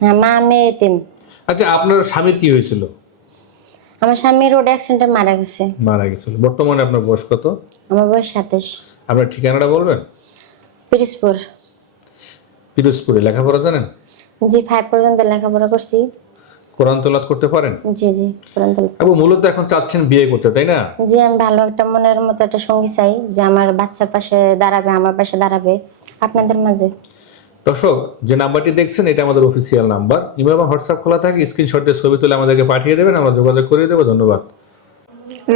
হ্যাঁ, মা আমি এতিম। আচ্ছা, আপনার স্বামীর কি হয়েছিল? আমার স্বামী রোড অ্যাক্সিডেন্টে মারা গেছে। মারা গেছিল। বর্তমানে আপনার বয়স কত? আমার বয়স 27। আপনার ঠিকানাটা বলবেন? পিরিজপুর। পিরোজপুরে। লেখাপড়া জানেন? জি 5 পর্যন্ত লেখাপড়া করছি। কোরআন তেলাওয়াত করতে পারেন? জি জি কোরআন তেলাওয়াত। আপু মূলত এখন চাচ্ছেন বিয়ে করতে, তাই না? জি আমি ভালো একটা মনের মতো একটা সঙ্গী চাই, যে আমার বাচ্চার পাশে দাঁড়াবে, আমার পাশে দাঁড়াবে আপনাদের মাঝে। দর্শক, যে নাম্বারটি দেখছেন এটা আমাদের অফিসিয়াল নাম্বার। ইমো এবং হোয়াটসঅ্যাপ খোলা থাকে, স্ক্রিনশট দিয়ে ছবি তুলে আমাদেরকে পাঠিয়ে দেবেন, আমরা যোগাযোগ করে দেবো। ধন্যবাদ।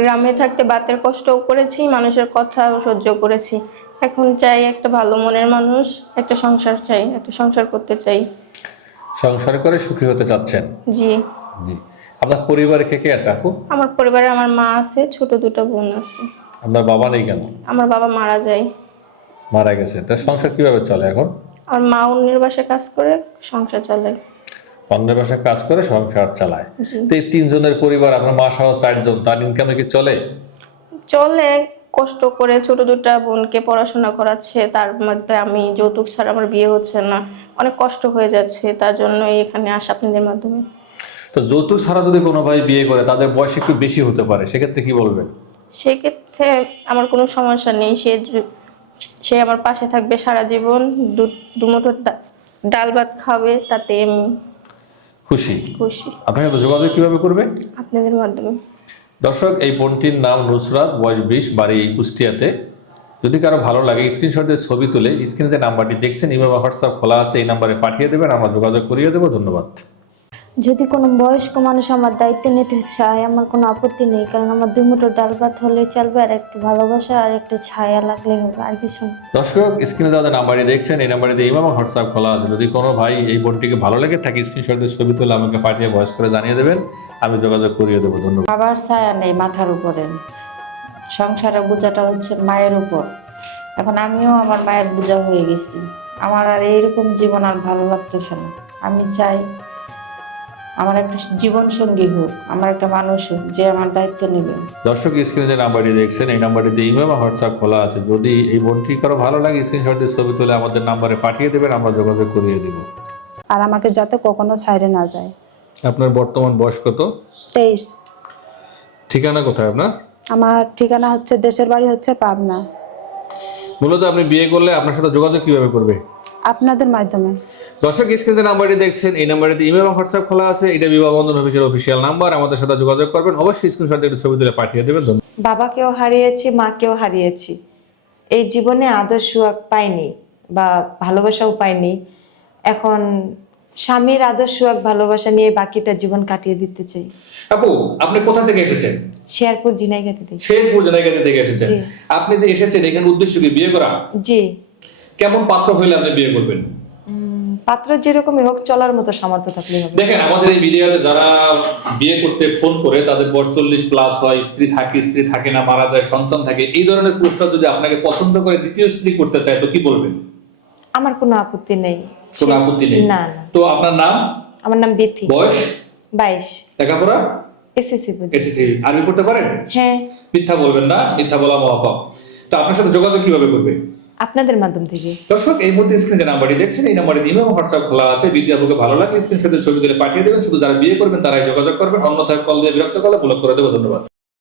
গ্রামে থাকতে বাতের কষ্টও করেছি, মানুষের কথাও সহ্য করেছি। এখন চাই একটা ভালো মনের মানুষ, একটা সংসার চাই, একটা সংসার করতে চাই। সংসার করে সুখী হতে চাচ্ছেন? জি। জি। আপনার পরিবারে কে কে আছে আপু? আমার পরিবারে আমার মা আছে, ছোট দুটো বোন আছে। আপনার বাবা নেই কেন? আমার বাবা মারা যায়। মারা গেছে। তার সংসার কিভাবে চলে এখন? আর মা অন্যের বাসায় কাজ করে সংসার চালায়। অন্যের বাসায় কাজ করে সংসার চালায়। জি। তো এই 3 জনের পরিবার, আপনার মা সহ 4 জন, তার ইনকামে কি চলে? চলে, কষ্ট করে ছোট দুটা বোনকে পড়াশোনা করাচ্ছে, তার মধ্যে আমি যৌতুক ছাড়া আমার বিয়ে হচ্ছে না, অনেক কষ্ট হয়ে যাচ্ছে, তার জন্য এখানে আসা আপনাদের মাধ্যমে। তো যৌতুক ছাড়া যদি কোনো ভাই বিয়ে করে, তাদের বয়স একটু বেশি হতে পারে, সেক্ষেত্রে কি বলবেন? সেক্ষেত্রে আমার কোনো সমস্যা নেই, সে আমার পাশে থাকবে সারা জীবন, দুমুঠো ডাল ভাত খাবে, তাতে আমি খুশি? খুশি। আপনার সাথে যোগাযোগ কিভাবে করবে? আপনাদের মাধ্যমে। দর্শক, এই বোনটির নাম নুসরাত, বয়স 20, বাড়ি কুষ্টিয়াতে। যদি কারো ভালো লাগে স্ক্রিনশট দিয়ে ছবি তুলে স্ক্রিনে যে নাম্বারটি দেখছেন ইমো বা হোয়াটসঅ্যাপ খোলা আছে, এই নাম্বারে পাঠিয়ে দেবেন, আমরা যোগাযোগ করিয়ে দেবো। ধন্যবাদ। যদি কোনো বয়স্ক মানুষ আমার দায়িত্ব নিতে চায় আমার কোনো আপত্তি নেই, কারণ আমার দুমুঠো ডাল ভাত হলে চলবে, আর একটু ভালোবাসা আর একটু ছায়া লাগলে হবে, আর কিছু না। দর্শক, স্ক্রিনে যাদের নাম্বারটি দেখছেন এই নাম্বারে দিয়ে ইমো এবং হোয়াটসঅ্যাপ খোলা আছে। যদি কোনো ভাই এই বোনটিকে ভালো লাগে থাকে স্ক্রিনশট দিয়ে ছবি তুলে আমাকে পাঠিয়ে ভয়েস করে জানিয়ে দেবেন, আমি যোগাযোগ করিয়ে দেবো। ধন্যবাদ। বাবার ছায়া নেই মাথার উপরে, সংসারের বোঝাটা হচ্ছে মায়ের উপর। এখন আমিও আমার মায়ের বোঝা হয়ে গেছি, আমার আর এইরকম জীবন আর ভালো লাগতেছে না। আমি চাই আমার একটা জীবন সঙ্গী হোক, আমার একটা মানুষ হোক যে আমার দায়িত্ব নেবে। দর্শক, স্ক্রিনে যে নাম্বারটি দেখছেন এই নাম্বারটিতে ইমো বা হোয়াটসঅ্যাপ খোলা আছে। যদি এই বোনটি কারো ভালো লাগে স্ক্রিনশট দিয়ে ছবি তুলে আমাদের নাম্বারে পাঠিয়ে দেবেন, আমরা যোগাযোগ করিয়ে দেব। আর আমাকে যাতে কখনো ছাইরে না যায়। আপনার বর্তমান বয়স কত? 23। ঠিকানা কোথায় আপনার? আমার ঠিকানা হচ্ছে, দেশের বাড়ি হচ্ছে পাবনা। মূলত আপনি বিয়ে করলে আপনার সাথে যোগাযোগ কিভাবে করবে? আপনাদের মাধ্যমে। দর্শক, স্ক্রিনে যে নাম্বারটি দেখছেন এই নাম্বারটিতে ইমেল এবং হোয়াটসঅ্যাপ খোলা আছে। এটা বিবাহ বন্ধন অফিসের অফিসিয়াল নাম্বার। আমাদের সাথে যোগাযোগ করবেন, অবশ্যই স্ক্রিনশট দিয়ে একটু ছবি তুলে পাঠিয়ে দেবেন। ধন্যবাদ। বাবাকেও হারিয়েছি, মাকেও হারিয়েছি, এই জীবনে আদর সুখ পাইনি বা ভালোবাসাও পাইনি। এখন স্বামীর আদর সুখ ভালোবাসা নিয়ে বাকিটা জীবন কাটিয়ে দিতে চাই। আপু, আপনি কোথা থেকে এসেছেন? শেরপুর ঝিনাইগাতি থেকে। শেরপুর জেলাগাতি থেকে এসেছেন। জি। আপনি যে এসেছেন এখানে উদ্দেশ্য কি বিয়ে করা? জি। কেমন পাত্র হইলে আপনি বিয়ে করবেন? পাত্র যেরকমই হোক, চলার মতো সামর্থ্য থাকলে হবে। দেখেন, আমাদের এই ভিডিওতে যারা বিয়ে করতে ফোন করে তাদের বয়স 40+ হয়, স্ত্রী থাকে, স্ত্রী থাকে না, মারা যায়, সন্তান থাকে, এই ধরনের পুরুষরা যদি আপনাকে পছন্দ করে দ্বিতীয় স্ত্রী করতে চায় তো কি বলবেন? আমার কোনো আপত্তি নেই। কোনো আপত্তি নেই? না। তো আপনার নাম? আমার নাম বিথি। বয়স? 22। লেখাপড়া? এসএসসি। এসএসসি। আরবি পড়তে পারেন? হ্যাঁ। মিথ্যা বলবেন না, মিথ্যা বলা মহাপাপ। তো আপনার সাথে যোগাযোগ কিভাবে করবে? আপনাদের মাধ্যম থেকে। দর্শক, এই মুহূর্তে স্ক্রিনে যে নাম্বারটি দেখছেন এই নাম্বারে ইমেল এবং হোয়াটসঅ্যাপ খোলা আছে। দ্বিতীয় আপুকে ভালো লাগলে স্ক্রিনশটে ছবি তুলে পাঠিয়ে দেবেন। শুধু যারা বিয়ে করবেন তারাই যোগাযোগ করবেন, অন্যথায় কল দিয়ে বিরক্ত করলে ব্লক করে দেবো। ধন্যবাদ।